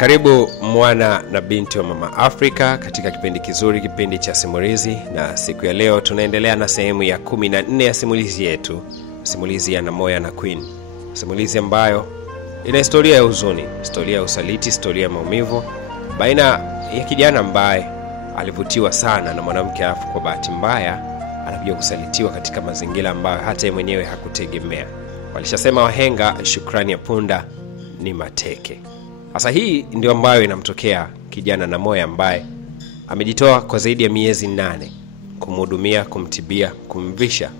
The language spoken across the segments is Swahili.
Karibu mwana na binti wa Mama Afrika katika kipindi kizuri, kipindi cha simulizi, na siku ya leo tunaendelea na sehemu ya 14 ya simulizi yetu, simulizi ya Namoya na Queen. Simulizi ambayo ina historia ya huzuni, historia ya usaliti, historia ya maumivu baina ya kijana ambaye alivutiwa sana na mwanamke, afu kwa bahati mbaya anakuja kusalitiwa katika mazingira ambayo hata yeye mwenyewe hakutegemea. Walishasema wahenga, shukrani ya punda ni mateke. Sasa hii ndio ambayo inamtokea kijana Namoya ambaye amejitoa kwa zaidi ya miezi 8 kumhudumia, kumtibia, kumvisha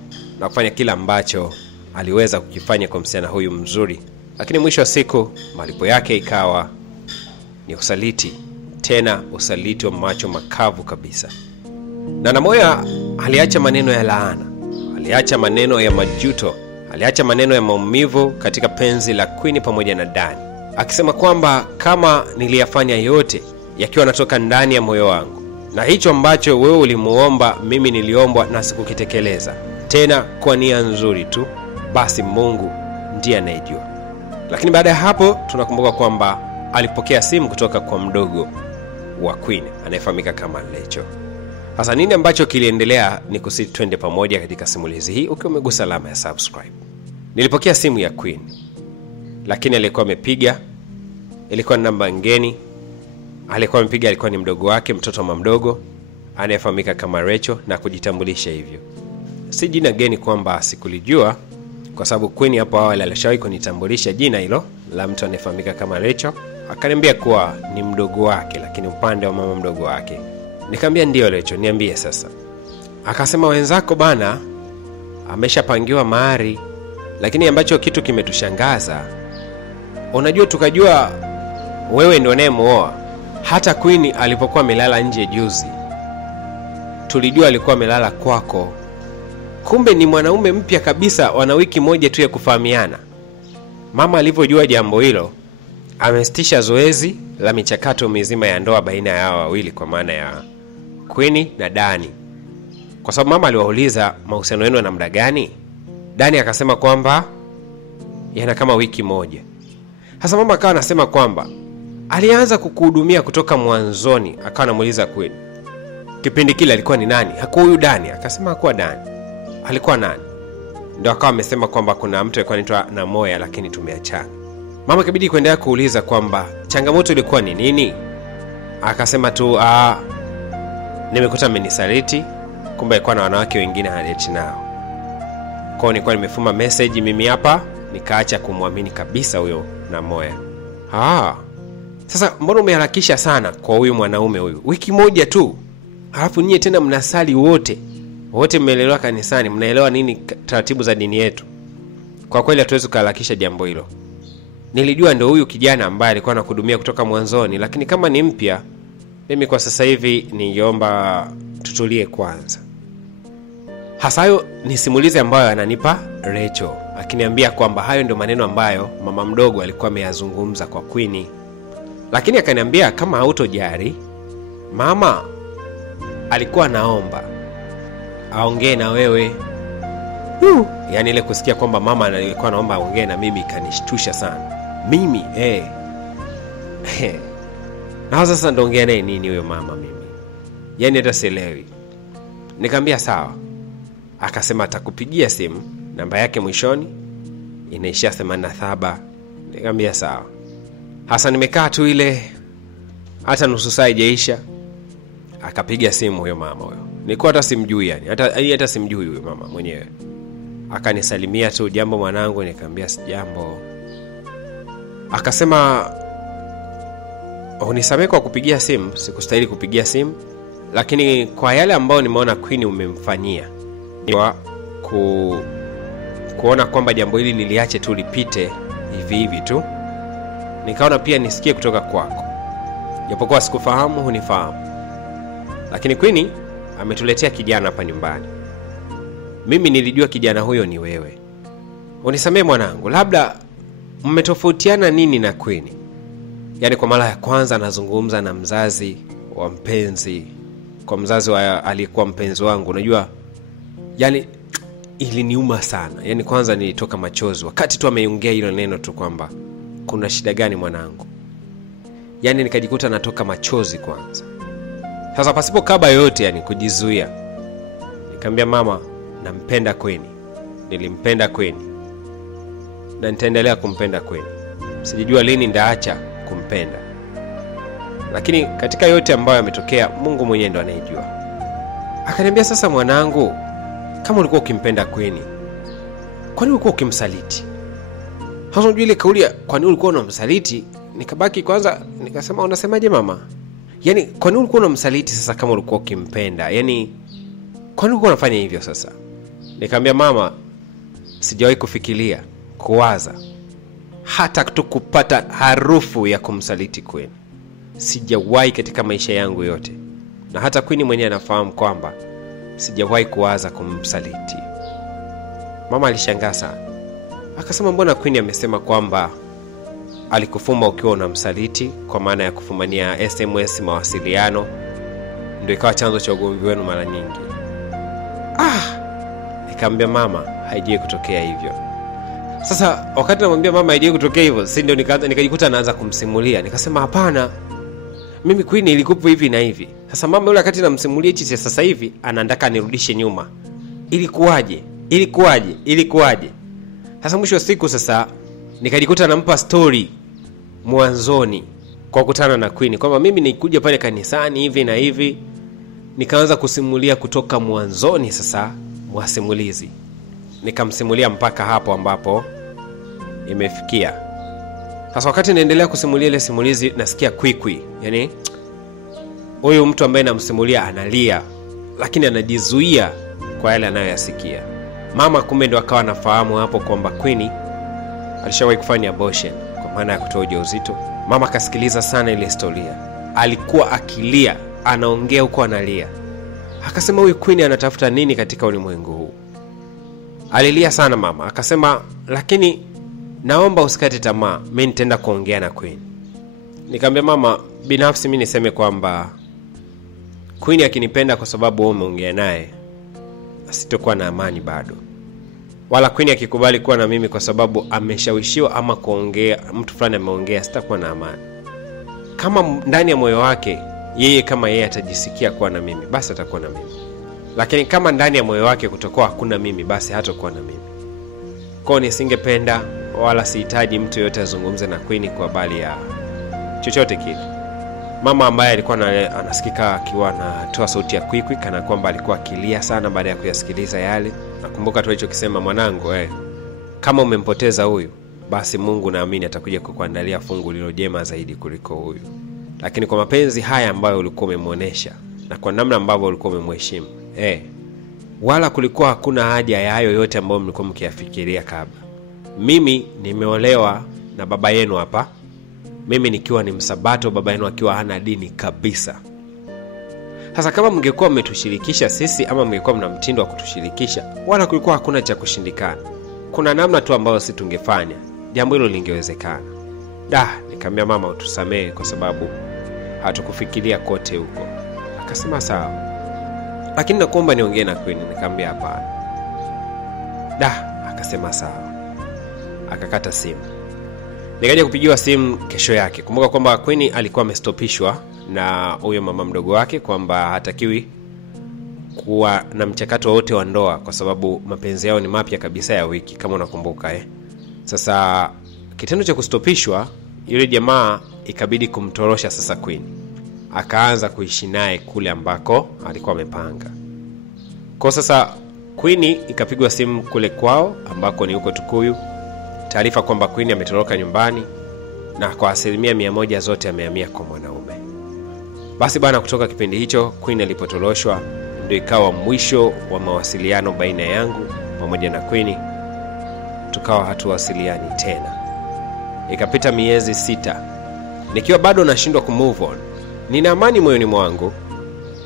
na kufanya kila ambacho aliweza kukifanya kwa msichana huyu mzuri. Lakini mwisho wa siku malipo yake ikawa ni usaliti, tena usaliti wa macho makavu kabisa. Na Namoya aliacha maneno ya laana, aliacha maneno ya majuto, aliacha maneno ya maumivu katika penzi la Queen pamoja na Dani, akisema kwamba kama niliyafanya yote yakiwa natoka ndani ya moyo wangu, na hicho ambacho wewe ulimuomba mimi niliombwa na sikukitekeleza, tena kwa nia nzuri tu, basi Mungu ndiye anayejua. Lakini baada ya hapo tunakumbuka kwamba alipokea simu kutoka kwa mdogo wa Queen anayefahamika kama Lecho. Sasa nini ambacho kiliendelea ni twende pamoja katika simulizi hii ukiwa umegusa alama ya subscribe. Nilipokea simu ya Queen, lakini alikuwa amepiga, ilikuwa namba ngeni. Alikuwa amepiga, alikuwa ni mdogo wake, mtoto wa mdogo anayefahamika kama Rachel, na kujitambulisha hivyo. Si jina geni kwamba sikulijua, kwa sababu Queen hapo awali alishawahi kunitambulisha jina hilo la mtu anayefahamika kama Rachel. Akaniambia kuwa ni mdogo wake, lakini upande wa mama mdogo wake. Nikamwambia ndio Rachel, niambie sasa. Akasema wenzako bana ameshapangiwa mahari, lakini ambacho kitu kimetushangaza, unajua tukajua wewe ndio unayemuoa. Hata Queen alipokuwa amelala nje juzi, tulijua alikuwa amelala kwako. Kumbe ni mwanaume mpya kabisa, wana wiki moja tu ya kufahamiana. Mama alivyojua jambo hilo, amesitisha zoezi la michakato mizima ya ndoa baina ya hao wawili, kwa maana ya Queen na Dani. Kwa sababu mama aliwauliza mahusiano yenu yana muda gani? Dani akasema kwamba yana kama wiki moja. Sasa mama akawa anasema kwamba alianza kukuhudumia kutoka mwanzoni. Akawa anamuuliza Queen, kipindi kile alikuwa ni nani? Hakuwa huyu Dani? Akasema hakuwa Dani. Alikuwa nani? Ndio akawa amesema kwamba kuna mtu alikuwa anaitwa Namoya, lakini tumeachana. Mama ikabidi kuendelea kuuliza kwamba changamoto ilikuwa ni nini. Akasema tu nimekuta amenisaliti, kumbe alikuwa na wanawake wengine anadate nao. Kwa hiyo nilikuwa nimefuma message mimi hapa, nikaacha kumwamini kabisa huyo Namoya. Sasa mbona umeharakisha sana kwa huyu mwanaume huyu? Wiki moja tu. Alafu nyie tena mnasali wote mmeelewa kanisani, mnaelewa nini taratibu za dini yetu. Kwa kweli hatuwezi kuharakisha jambo hilo. Nilijua ndio huyu kijana ambaye alikuwa anakuhudumia kutoka mwanzoni, lakini kama ni mpya, mimi kwa sasa hivi ningeomba tutulie kwanza. Hasa hayo ni simulizi ambayo ananipa Rachel, akiniambia kwamba hayo ndio maneno ambayo mama mdogo alikuwa ameyazungumza kwa Queen. Lakini akaniambia kama hautojari, mama alikuwa naomba aongee na wewe. Yaani ile kusikia kwamba mama alikuwa naomba aongee na mimi kanishtusha sana. Mimi na sasa ndongea naye nini huyo mama mimi? Yaani hata sielewi. Nikamwambia sawa. Akasema atakupigia simu, namba yake mwishoni inaishia 87. Nikamwambia sawa. Hasa nimekaa tu ile hata nusu saa haijaisha, akapiga simu huyo mama huyo. Nilikuwa hata simjui, yani hata simjui huyo mama mwenyewe. Akanisalimia tu, jambo mwanangu. Nikamwambia sijambo. Akasema unisamehe kwa kupigia simu, sikustahili kupigia simu, lakini kwa yale ambayo nimeona Queen umemfanyia, ni kuona kwamba jambo hili niliache tu lipite hivi tu. Nikaona pia nisikie kutoka kwako, japokuwa sikufahamu, hunifahamu. Lakini Queen ametuletea kijana hapa nyumbani. Mimi nilijua kijana huyo ni wewe. Unisamehe mwanangu, labda mmetofautiana nini na Queen? Yaani kwa mara ya kwanza anazungumza na mzazi wa mpenzi, kwa mzazi wa aliyekuwa mpenzi wangu. Unajua, yani iliniuma sana. Yaani kwanza nilitoka machozi wakati tu ameongea hilo neno tu kwamba kuna shida gani mwanangu. yani nikajikuta natoka machozi kwanza. Sasa pasipo kaba yote, yani kujizuia, nikamwambia mama, nampenda Queen. Nilimpenda Queen na nitaendelea kumpenda Queen. Sijijua lini ndaacha kumpenda, lakini katika yote ambayo yametokea Mungu mwenyewe ndo anayejua. Akaniambia, sasa mwanangu, kama ulikuwa ukimpenda Queen, kwa nini ulikuwa ukimsaliti? Hasa unajua ile kauli ya kwa nini ulikuwa unamsaliti, nikabaki kwanza nikasema unasemaje mama? Yani kwa nini ulikuwa unamsaliti sasa kama ulikuwa ukimpenda? Yani kwa nini ulikuwa unafanya hivyo sasa? Nikamwambia mama, sijawahi kufikiria, kuwaza hata kupata harufu ya kumsaliti Queen. Sijawahi katika maisha yangu yote. Na hata Queen mwenyewe anafahamu kwamba sijawahi kuwaza kumsaliti. Mama alishangaa sana. Akasema, mbona Queen amesema kwamba alikufuma ukiwa unamsaliti, kwa maana ya kufumania SMS mawasiliano ndio ikawa chanzo cha ugomvi wenu mara nyingi. Nikamwambia mama, haijui kutokea hivyo. Sasa wakati namwambia mama haijui kutokea hivyo, si ndio nikajikuta naanza kumsimulia. Nikasema hapana, mimi Queen ilikuwa hivi na hivi. Sasa mama yule wakati namsimulia hichi sasa hivi anataka nirudishe nyuma. Ilikuwaje? Sasa mwisho wa siku sasa nikajikuta nampa story mwanzoni kwa kukutana na Queen, kwamba mimi nikuja pale kanisani hivi na hivi. Nikaanza kusimulia kutoka mwanzoni sasa mwa simulizi. Nikamsimulia mpaka hapo ambapo imefikia. Sasa wakati naendelea kusimulia ile simulizi, nasikia kwikwi. Yani huyu mtu ambaye namsimulia analia, lakini anajizuia kwa yale anayoyasikia. Mama kumbe ndo akawa anafahamu hapo kwamba Queen alishawahi kufanya abortion, kwa maana ya kutoa ujauzito. Mama akasikiliza sana ile historia. Alikuwa akilia, anaongea huko analia. Akasema huyu Queen anatafuta nini katika ulimwengu huu? Alilia sana mama. Akasema, lakini naomba usikate tamaa, mimi nitaenda kuongea na Queen. Nikamwambia mama, binafsi mimi niseme kwamba Queen akinipenda kwa sababu wewe umeongea naye, sitakuwa na amani bado. Wala Queen akikubali kuwa na mimi kwa sababu ameshawishiwa ama kuongea mtu fulani ameongea, sitakuwa na amani. Kama ndani ya moyo wake yeye atajisikia kuwa na mimi, basi atakuwa na mimi. Lakini kama ndani ya moyo wake kutokuwa hakuna mimi, basi hatakuwa na mimi. Kwa nisingependa wala sihitaji mtu yote azungumze na Queen kwa habari ya chochote kile. Mama ambaye alikuwa anasikika akiwa anatoa sauti ya kwikwi kana kwamba alikuwa akilia sana baada ya kuyasikiliza yale. Nakumbuka tu alichokisema, mwanangu, kama umempoteza huyu, basi Mungu naamini atakuja kukuandalia fungu lilo jema zaidi kuliko huyu. Lakini kwa mapenzi haya ambayo ulikuwa umemuonesha na kwa namna ambavyo ulikuwa umemheshimu, wala kulikuwa hakuna haja ya hayo yote ambayo mlikuwa mkiyafikiria kabla. Mimi nimeolewa na baba yenu hapa. Mimi nikiwa ni msabato, baba yenu akiwa hana dini kabisa. Sasa kama mngekuwa mmetushirikisha sisi ama mngekuwa mna mtindo wa kutushirikisha, wala kulikuwa hakuna cha kushindikana. Kuna namna tu ambayo sisi tungefanya jambo hilo lingewezekana. Nikamwambia mama, utusamee kwa sababu hatukufikiria kote huko. Akasema sawa, lakini nakuomba niongee na Queen. Nikamwambia hapana. Akasema sawa. Akakata simu. Nikaja kupigiwa simu kesho yake. Kumbuka kwamba Queen alikuwa amestopishwa na huyo mama mdogo wake kwamba hatakiwi kuwa na mchakato wote wa ndoa kwa sababu mapenzi yao ni mapya kabisa ya wiki, kama unakumbuka. Sasa kitendo cha kustopishwa, yule jamaa ikabidi kumtorosha sasa Queen. Akaanza kuishi naye kule ambako alikuwa amepanga. Kwa sasa Queen ikapigwa simu kule kwao ambako ni huko Tukuyu, taarifa kwamba Queen ametoroka nyumbani na kwa 100% zote amehamia kwa mwanaume. Basi bana, kutoka kipindi hicho Queen alipotoroshwa ndio ikawa mwisho wa mawasiliano baina yangu pamoja na Queen. Tukawa hatuwasiliani tena. Ikapita miezi 6 nikiwa bado nashindwa kumove on. Nina amani moyoni mwangu,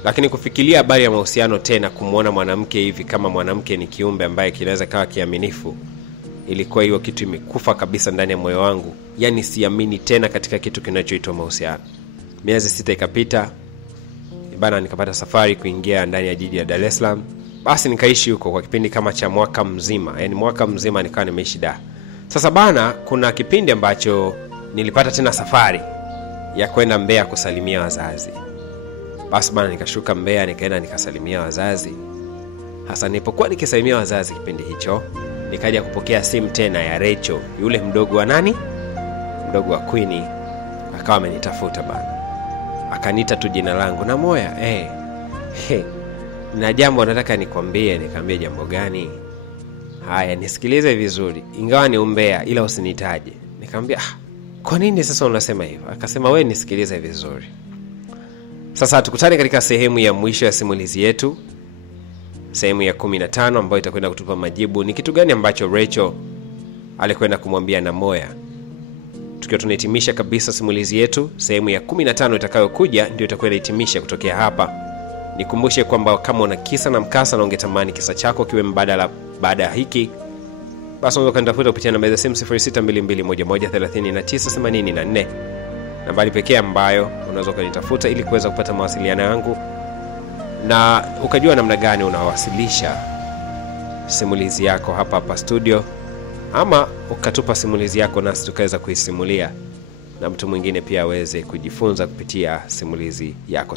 lakini kufikiria habari ya mahusiano tena, kumuona mwanamke hivi kama mwanamke ni kiumbe ambaye kinaweza kawa kiaminifu, ilikuwa hiyo kitu imekufa kabisa ndani ya moyo wangu. Yani siamini tena katika kitu kinachoitwa mahusiano. Miezi 6 ikapita. Bana, nikapata safari kuingia ndani ya jiji la Dar es Salaam. Basi nikaishi huko kwa kipindi kama cha mwaka mzima. Yani mwaka mzima nikawa nimeishi Dar. Sasa bana, kuna kipindi ambacho nilipata tena safari ya kwenda Mbeya kusalimia wazazi. Basi bana, nikashuka Mbeya nikaenda nikasalimia wazazi. Hasa nilipokuwa nikisalimia wazazi kipindi hicho, nikaja kupokea simu tena ya Rachel, yule mdogo wa nani? Mdogo wa Queen. Akawa amenitafuta bana. Akaniita tu jina langu, na Moya, na jambo nataka nikwambie. Nikamwambia jambo gani? Haya, nisikilize vizuri, ingawa ni umbea ila usinitaje. Nikamwambia, kwa nini sasa unasema hivyo? Akasema, wewe nisikilize vizuri. Sasa tukutane katika sehemu ya mwisho ya simulizi yetu, sehemu ya 15, ambayo itakwenda kutupa majibu ni kitu gani ambacho Rachel alikwenda kumwambia na Moya. Tukiwa tunahitimisha kabisa simulizi yetu, sehemu ya 15 itakayokuja ndio itakwenda hitimisha kutokea hapa. Nikumbushe kwamba kama una kisa na mkasa na ungetamani kisa chako kiwe mbadala baada ya hiki, basi unaweza kunitafuta kupitia namba ya simu 0622113984. Nambari pekee ambayo unaweza kunitafuta ili kuweza kupata mawasiliano yangu na ukajua namna gani unawasilisha simulizi yako hapa studio, ama ukatupa simulizi yako nasi tukaweza kuisimulia na mtu mwingine pia aweze kujifunza kupitia simulizi yako.